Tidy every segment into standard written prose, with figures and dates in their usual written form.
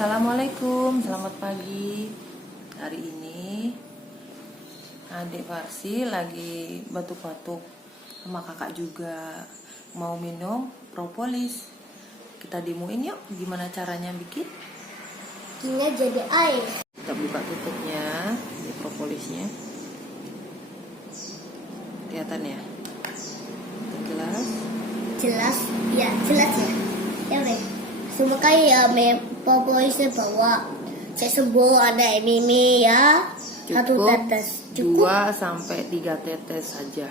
Assalamualaikum, selamat pagi. Hari ini adik Farsi lagi batuk-batuk sama kakak juga mau minum propolis. Kita demoin yuk gimana caranya bikin. Ini jadi air. Kita buka tutupnya di propolisnya. Kelihatan ya? Gelas. Jelas ya. Ya weh. Semua kayak propolisnya bawa. Saya sembuh ada ini ya. Satu tetes. Cukup. 2-3 tetes saja.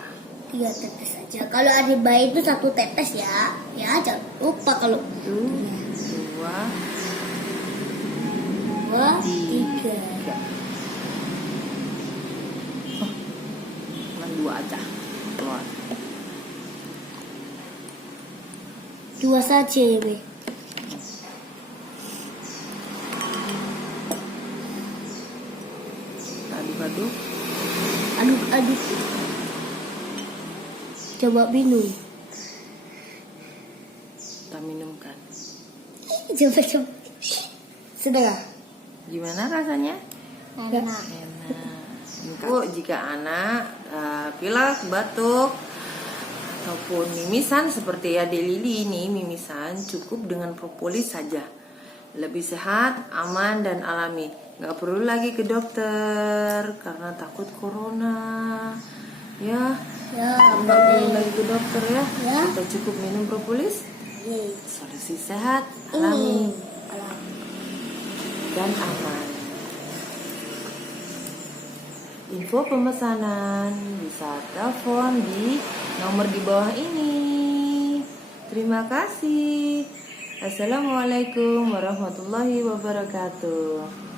3 tetes saja. Kalau ada bayi itu 1 tetes ya. Ya jangan lupa kalau 2, 3. Cuma 2 aja. Keluar. 2 saja ya weh. Aduk-aduk. Aduk. Coba minum. Kita minumkan. Coba. Sudah. Gimana rasanya? Enak. Bu, jika anak pilek, batuk ataupun mimisan seperti Ade Lili ini mimisan, cukup dengan propolis saja. Lebih sehat, aman dan alami. Gak perlu lagi ke dokter karena takut corona. Ya, gak perlu lagi ke dokter ya. Kita cukup minum propolis. Solusi sehat, alami dan aman. Info pemesanan bisa telepon di nomor di bawah ini. Terima kasih. Assalamualaikum warahmatullahi wabarakatuh.